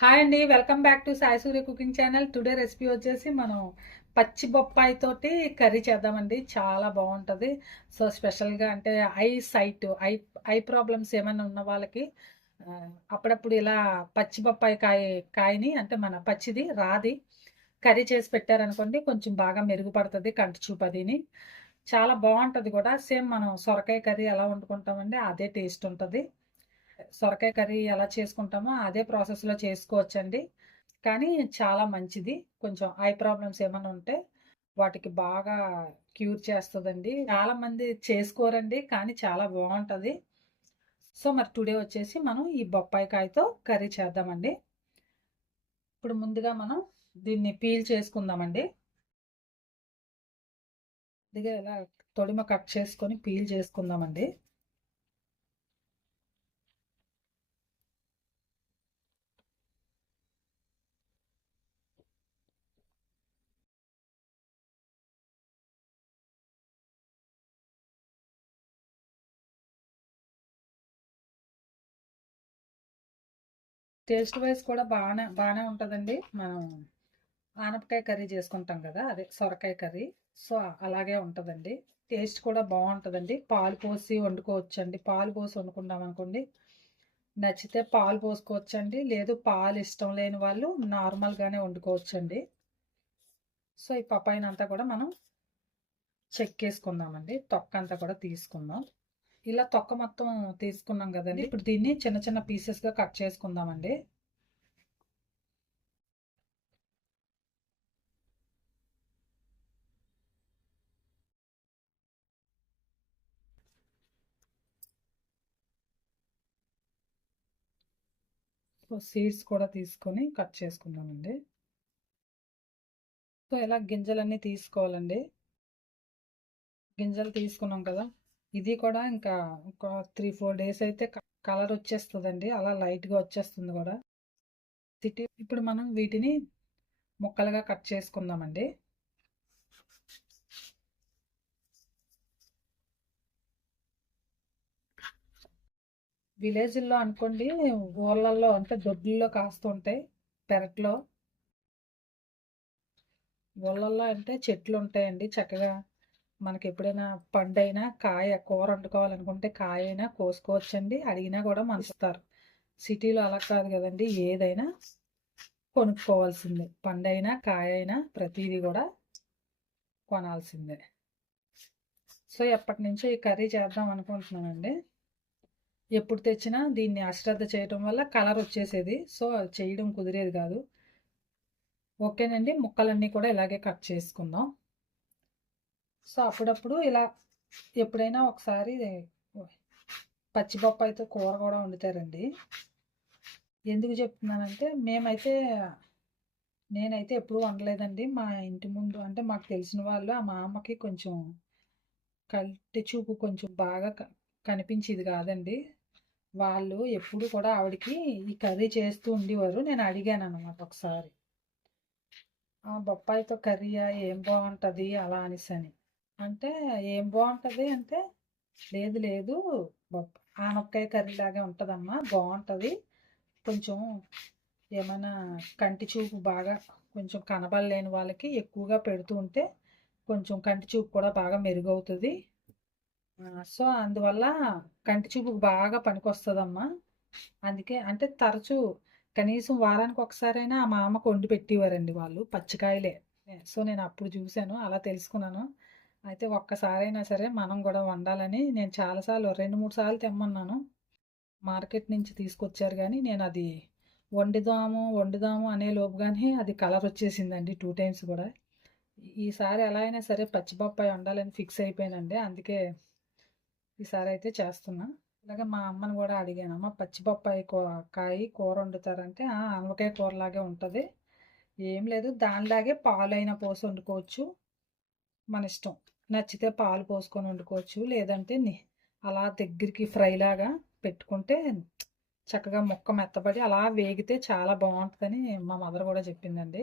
Hi అండి welcome back to Sai Surya cooking channel. Today recipe వచ్చేసి మనం పచ్చి బొప్పాయి తోటి కర్రీ చేద్దామండి. చాలా బాగుంటుంది. సో స్పెషల్గా అంటే eyesight eye eye problems ఏమైనా ఉన్న వాళ్ళకి అప్పుడప్పుడు ఇలా పచ్చి బొప్పాయి కాయ కాయని అంటే మన పచ్చిది రాది కర్రీ చేసి పెట్టారనుకోండి కొంచెం బాగా మెరుగుపడుతుంది కంటి చూపదిని అదిని. చాలా బాగుంటుంది కూడా. సేమ్ మనం సొరకాయ కర్రీ ఎలా వండుకుంటామండి అదే టేస్ట్ ఉంటుంది. సొరకాయ కర్రీ ఎలా చేసుకుంటామో అదే ప్రాసెస్లో చేసుకోవచ్చండి. కానీ చాలా మంచిది. కొంచెం ఐ ప్రాబ్లమ్స్ ఏమైనా ఉంటే వాటికి బాగా క్యూర్ చేస్తుందండి. చాలామంది చేసుకోరండి కానీ చాలా బాగుంటుంది. సో మరి టుడే వచ్చేసి మనం ఈ బొప్పాయి కాయతో కర్రీ చేద్దామండి. ఇప్పుడు ముందుగా మనం దీన్ని పీల్ చేసుకుందామండి. ఇదిగా ఇలా తొడిమ కట్ చేసుకొని పీల్ చేసుకుందామండి. టేస్ట్ వైజ్ కూడా బాగానే బాగానే ఉంటుందండి. మనం ఆనపకాయ కర్రీ చేసుకుంటాం కదా అదే సొరకాయ కర్రీ. సో అలాగే ఉంటుందండి. టేస్ట్ కూడా బాగుంటుందండి. పాలు పోసి వండుకోవచ్చండి. పాలు పోసి వండుకున్నాం అనుకోండి నచ్చితే పాలు పోసుకోవచ్చండి. లేదు పాలు ఇష్టం లేని వాళ్ళు నార్మల్గానే వండుకోవచ్చండి. సో ఈ పపాయినంతా అంతా కూడా మనం చెక్కేసుకుందామండి. తొక్క అంతా కూడా తీసుకుందాం. ఇలా తొక్క మొత్తం తీసుకున్నాం కదండి. ఇప్పుడు దీన్ని చిన్న చిన్న పీసెస్గా కట్ చేసుకుందామండి. సీడ్స్ కూడా తీసుకొని కట్ చేసుకుందామండి. సో ఇలా గింజలన్నీ తీసుకోవాలండి. గింజలు తీసుకున్నాం కదా. ఇది కూడా ఇంకా ఒక త్రీ ఫోర్ డేస్ అయితే కలర్ వచ్చేస్తుందండి. అలా లైట్గా వచ్చేస్తుంది కూడా. సిటీ ఇప్పుడు మనం వీటిని ముక్కలుగా కట్ చేసుకుందామండి. విలేజ్లో అనుకోండి ఊర్లలో అంటే దొడ్లలో కాస్తుంటాయి పెరట్లో. ఊళ్ళల్లో అంటే చెట్లు ఉంటాయండి చక్కగా మనకి ఎప్పుడైనా పండైనా కాయ కూర వండుకోవాలనుకుంటే కాయ అయినా కోసుకోవచ్చండి. అడిగినా కూడా మనసుతారు. సిటీలో అలా కాదు కదండి. ఏదైనా కొనుక్కోవాల్సిందే. పండైనా కాయ అయినా ప్రతిదీ కూడా కొనాల్సిందే. సో ఎప్పటి నుంచో ఈ కర్రీ చేద్దాం అనుకుంటున్నానండి. ఎప్పుడు తెచ్చినా దీన్ని అశ్రద్ధ చేయడం వల్ల కలర్ వచ్చేసేది. సో చేయడం కుదిరేది కాదు. ఓకేనండి. ముక్కలన్నీ కూడా ఇలాగే కట్ చేసుకుందాం. సో అప్పుడప్పుడు ఇలా ఎప్పుడైనా ఒకసారి పచ్చి బొప్పాయితో కూర కూడా వండుతారండి. ఎందుకు చెప్తున్నానంటే మేమైతే నేనైతే ఎప్పుడూ వండలేదండి. మా ఇంటి ముందు అంటే మాకు తెలిసిన వాళ్ళు ఆ మా అమ్మకి కొంచెం కంటి చూపు కొంచెం బాగా కనిపించేది కాదండి. వాళ్ళు ఎప్పుడు కూడా ఆవిడకి ఈ కర్రీ చేస్తూ ఉండేవారు. నేను అడిగాను అనమాట ఒకసారి. ఆ బొప్పాయితో కర్రీయా? ఏం బాగుంటుంది అలా అనేసి అని అంటే ఏం బాగుంటుంది అంటే లేదు లేదు బొప్ప ఆనపకాయ కర్రీ లాగే ఉంటుందమ్మా బాగుంటుంది. కొంచెం ఏమైనా కంటి చూపు బాగా కొంచెం కనబడలేని వాళ్ళకి ఎక్కువగా పెడుతూ ఉంటే కొంచెం కంటి చూపు కూడా బాగా మెరుగవుతుంది. సో అందువల్ల కంటి చూపుకు బాగా పనికొస్తుందమ్మా. అందుకే అంటే తరచూ కనీసం వారానికి ఒకసారైనా ఆ మామకు వండి పెట్టేవారండి వాళ్ళు పచ్చికాయలే. సో నేను అప్పుడు చూశాను అలా తెలుసుకున్నాను. అయితే ఒక్కసారైనా సరే మనం కూడా వండాలని నేను చాలాసార్లు రెండు మూడు సార్లు తెమ్మన్నాను. మార్కెట్ నుంచి తీసుకొచ్చారు కానీ నేను అది వండుదాము వండుదాము అనే లోపుగానే అది కలర్ వచ్చేసిందండి టూ టైమ్స్ కూడా ఈసారి ఎలా అయినా సరే పచ్చిబొప్పాయి వండాలని ఫిక్స్ అయిపోయానండి. అందుకే ఈసారి అయితే చేస్తున్నా. అలాగే మా అమ్మని కూడా అడిగాను అమ్మ పచ్చిబొప్పాయి కాయ కూర వండుతారంటే అనవకాయ కూరలాగే ఉంటుంది. ఏం లేదు దానిలాగే పాలైన పోసి వండుకోవచ్చు. మన ఇష్టం. నచ్చితే పాలు పోసుకొని వండుకోవచ్చు. లేదంటే అలా దగ్గరికి ఫ్రైలాగా పెట్టుకుంటే చక్కగా ముక్క మెత్తబడి అలా వేగితే చాలా బాగుంటుందని మా మదర్ కూడా చెప్పిందండి.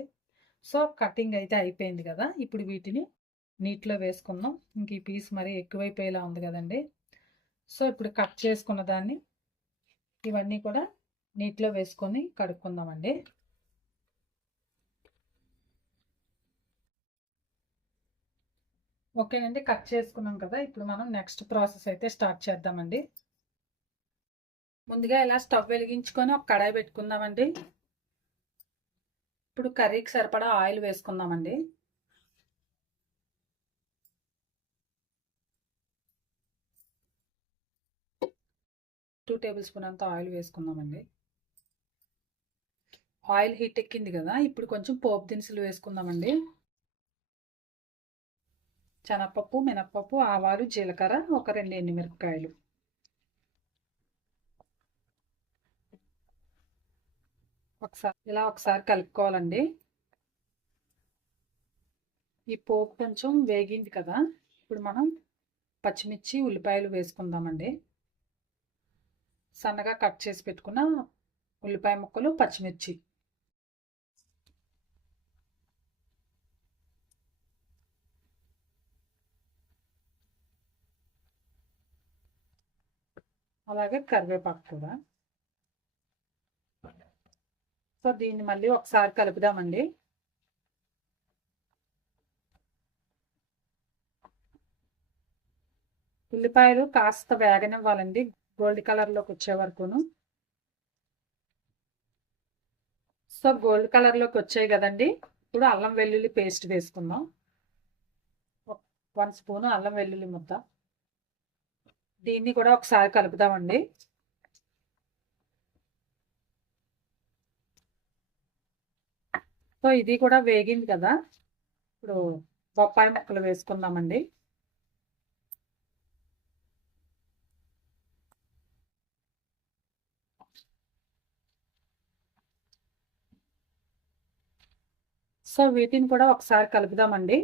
సో కటింగ్ అయితే అయిపోయింది కదా. ఇప్పుడు వీటిని నీటిలో వేసుకుందాం. ఇంక ఈ పీస్ మరీ ఎక్కువైపోయేలా ఉంది కదండి. సో ఇప్పుడు కట్ చేసుకున్న దాన్ని ఇవన్నీ కూడా నీటిలో వేసుకొని కడుక్కుందామండి. ఓకేనండి కట్ చేసుకున్నాం కదా. ఇప్పుడు మనం నెక్స్ట్ ప్రాసెస్ అయితే స్టార్ట్ చేద్దామండి. ముందుగా ఇలా స్టవ్ వెలిగించుకొని ఒక కడాయి పెట్టుకుందామండి. ఇప్పుడు కర్రీకి సరిపడా ఆయిల్ వేసుకుందామండి. టూ టేబుల్ స్పూన్ అంత ఆయిల్ వేసుకుందామండి. ఆయిల్ హీట్ ఎక్కింది కదా ఇప్పుడు కొంచెం పోపు దినుసులు వేసుకుందామండి. శనగపప్పు మినప్పప్పు ఆవాలు జీలకర్ర ఒక రెండు ఎండుమిరపకాయలు. ఒకసారి ఇలా ఒకసారి కలుపుకోవాలండి. ఈ పోపు కొంచెం వేగింది కదా ఇప్పుడు మనం పచ్చిమిర్చి ఉల్లిపాయలు వేసుకుందామండి. సన్నగా కట్ చేసి పెట్టుకున్న ఉల్లిపాయ ముక్కలు పచ్చిమిర్చి. అలాగే కరివేపాకు కూడా. సో దీన్ని మళ్ళీ ఒకసారి కలుపుదామండి. ఉల్లిపాయలు కాస్త వేగనివ్వాలండి గోల్డ్ కలర్లోకి వచ్చే వరకును. సో గోల్డ్ కలర్లోకి వచ్చాయి కదండి. ఇప్పుడు అల్లం వెల్లుల్లి పేస్ట్ వేసుకుందాం. వన్ స్పూను అల్లం వెల్లుల్లి ముద్ద. దీన్ని కూడా ఒకసారి కలుపుదామండి. సో ఇది కూడా వేగింది కదా. ఇప్పుడు బొప్పాయి ముక్కలు వేసుకుందామండి. సో వీటిని కూడా ఒకసారి కలుపుదామండి.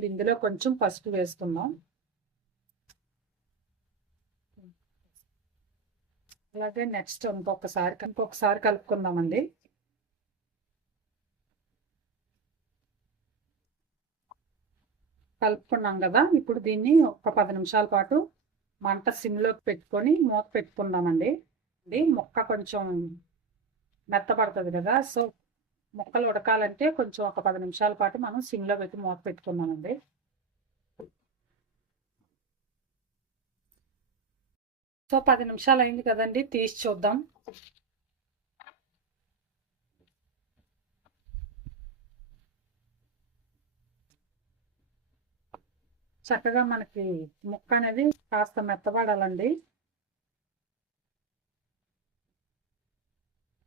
ఇప్పుడు ఇందులో కొంచెం పసుపు వేసుకుందాం. అలాగే నెక్స్ట్ ఇంకొకసారి ఇంకొకసారి కలుపుకుందామండి. కలుపుకున్నాం కదా ఇప్పుడు దీన్ని ఒక పది నిమిషాల పాటు మంట సిమ్లోకి పెట్టుకొని మూత పెట్టుకుందామండి. ఇది మొక్క కొంచెం మెత్తపడుతుంది కదా సో ముక్కలు ఉడకాలంటే కొంచెం ఒక పది నిమిషాల పాటు మనం సిమ్లో పెట్టి మూత పెట్టుకున్నామండి సో పది నిమిషాలు అయింది కదండి తీసి చూద్దాం. చక్కగా మనకి ముక్క అనేది కాస్త మెత్తబడాలండి.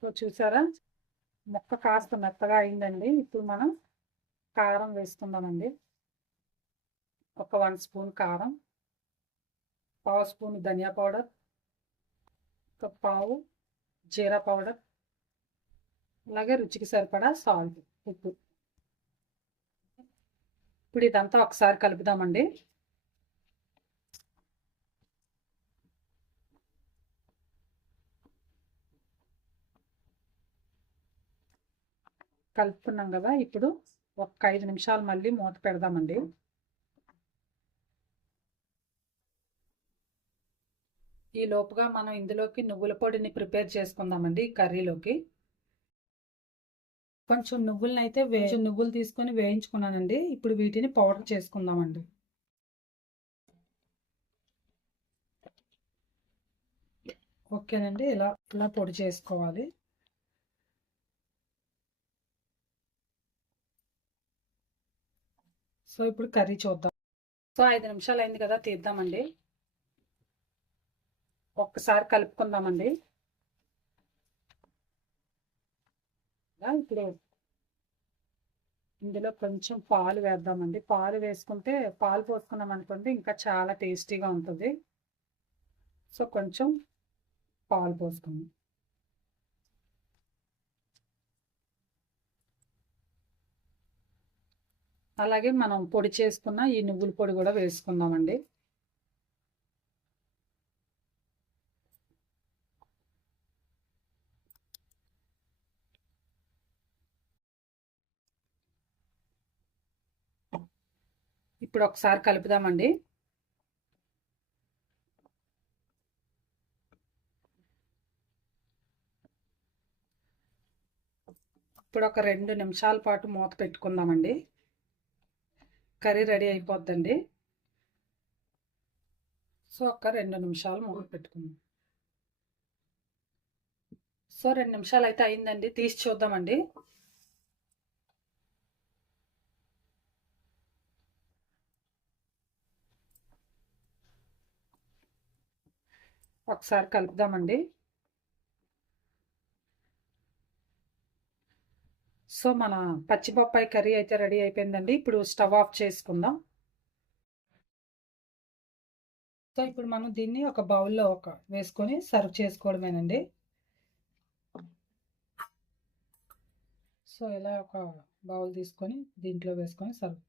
సో చూసారా? ముక్క కాస్త మెత్తగా అయిందండి. ఇప్పుడు మనం కారం వేసుకుందామండి. ఒక వన్ స్పూన్ కారం పావు స్పూన్ ధనియా పౌడర్ ఒక పావు జీరా పౌడర్ అలాగే రుచికి సరిపడా సాల్ట్ ఉప్పు. ఇప్పుడు ఇదంతా ఒకసారి కలుపుదామండి. కలుపుకున్నాం కదా ఇప్పుడు ఒక ఐదు నిమిషాలు మళ్ళీ మూత పెడదామండి. ఈ లోపుగా మనం ఇందులోకి నువ్వుల పొడిని ప్రిపేర్ చేసుకుందామండి కర్రీలోకి. కొంచెం నువ్వులను అయితే వే నువ్వులు తీసుకొని వేయించుకున్నానండి. ఇప్పుడు వీటిని పౌడర్ చేసుకుందామండి. ఓకేనండి ఇలా ఇలా పొడి చేసుకోవాలి. సో ఇప్పుడు కర్రీ చూద్దాం. సో ఐదు నిమిషాలు అయింది కదా తీద్దామండి. ఒక్కసారి కలుపుకుందామండి. ఇప్పుడు ఇందులో కొంచెం పాలు వేద్దామండి. పాలు వేసుకుంటే పాలు పోసుకున్నాం అనుకోండి ఇంకా చాలా టేస్టీగా ఉంటుంది. సో కొంచెం పాలు పోసుకుందాం. అలాగే మనం పొడి చేసుకున్న ఈ నువ్వుల పొడి కూడా వేసుకుందామండి. ఇప్పుడు ఒకసారి కలుపుదామండి. ఇప్పుడు ఒక రెండు నిమిషాల పాటు మూత పెట్టుకుందామండి. Curry ready అయిపోద్దండి. సో ఒక రెండు నిమిషాలు మూడు పెట్టుకుందాం. సో రెండు నిమిషాలు అయితే అయిందండి. తీసి చూద్దామండి. ఒకసారి కలుపుదామండి. సో మన పచ్చిబొప్పాయి కర్రీ అయితే రెడీ అయిపోయిందండి. ఇప్పుడు స్టవ్ ఆఫ్ చేసుకుందాం. సో ఇప్పుడు మనం దీన్ని ఒక బౌల్లో ఒక వేసుకొని సర్వ్ చేసుకోవడమేనండి. సో ఇలా ఒక బౌల్ తీసుకొని దీంట్లో వేసుకొని సర్వ్.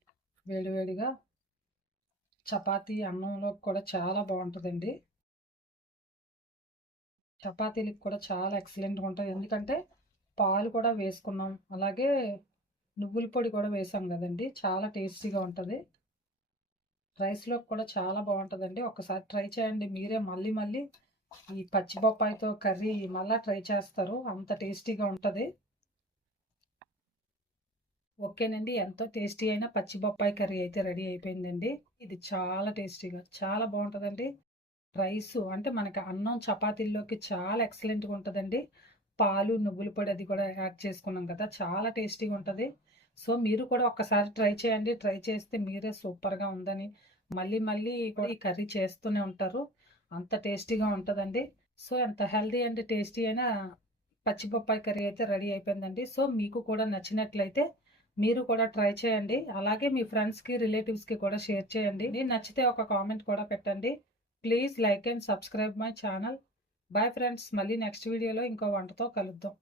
వేడివేడిగా చపాతీ అన్నంలో కూడా చాలా బాగుంటుందండి. చపాతీలకు కూడా చాలా ఎక్సలెంట్గా ఉంటుంది ఎందుకంటే పాలు కూడా వేసుకున్నాం. అలాగే నువ్వుల పొడి కూడా వేసాం కదండి. చాలా టేస్టీగా ఉంటుంది. రైస్లో కూడా చాలా బాగుంటుందండి. ఒకసారి ట్రై చేయండి మీరే. మళ్ళీ మళ్ళీ ఈ పచ్చి బొప్పాయితో కర్రీ మళ్ళీ ట్రై చేస్తారు. అంత టేస్టీగా ఉంటుంది. ఓకేనండి. ఎంతో టేస్టీ అయిన పచ్చి బొప్పాయి కర్రీ అయితే రెడీ అయిపోయిందండి. ఇది చాలా టేస్టీగా చాలా బాగుంటుందండి. రైస్ అంటే మనకి అన్నం చపాతీల్లోకి చాలా ఎక్సలెంట్గా ఉంటుందండి. పాలు నువ్వుల పొడి అది కూడా యాడ్ చేసుకున్నాం కదా. చాలా టేస్టీగా ఉంటుంది. సో మీరు కూడా ఒక్కసారి ట్రై చేయండి. ట్రై చేస్తే మీరే సూపర్గా ఉందని మళ్ళీ మళ్ళీ కూడా ఈ కర్రీ చేస్తూనే ఉంటారు. అంత టేస్టీగా ఉంటుందండి. సో ఎంత హెల్దీ అండ్ టేస్టీ అయినా పచ్చి బొప్పాయి కర్రీ అయితే రెడీ అయిపోయిందండి. సో మీకు కూడా నచ్చినట్లయితే మీరు కూడా ట్రై చేయండి. అలాగే మీ ఫ్రెండ్స్కి రిలేటివ్స్కి కూడా షేర్ చేయండి. నచ్చితే ఒక కామెంట్ కూడా పెట్టండి. Please like and subscribe my channel. Bye friends మళ్ళీ నెక్స్ట్ వీడియోలో ఇంకో వంటతో కలుద్దాం.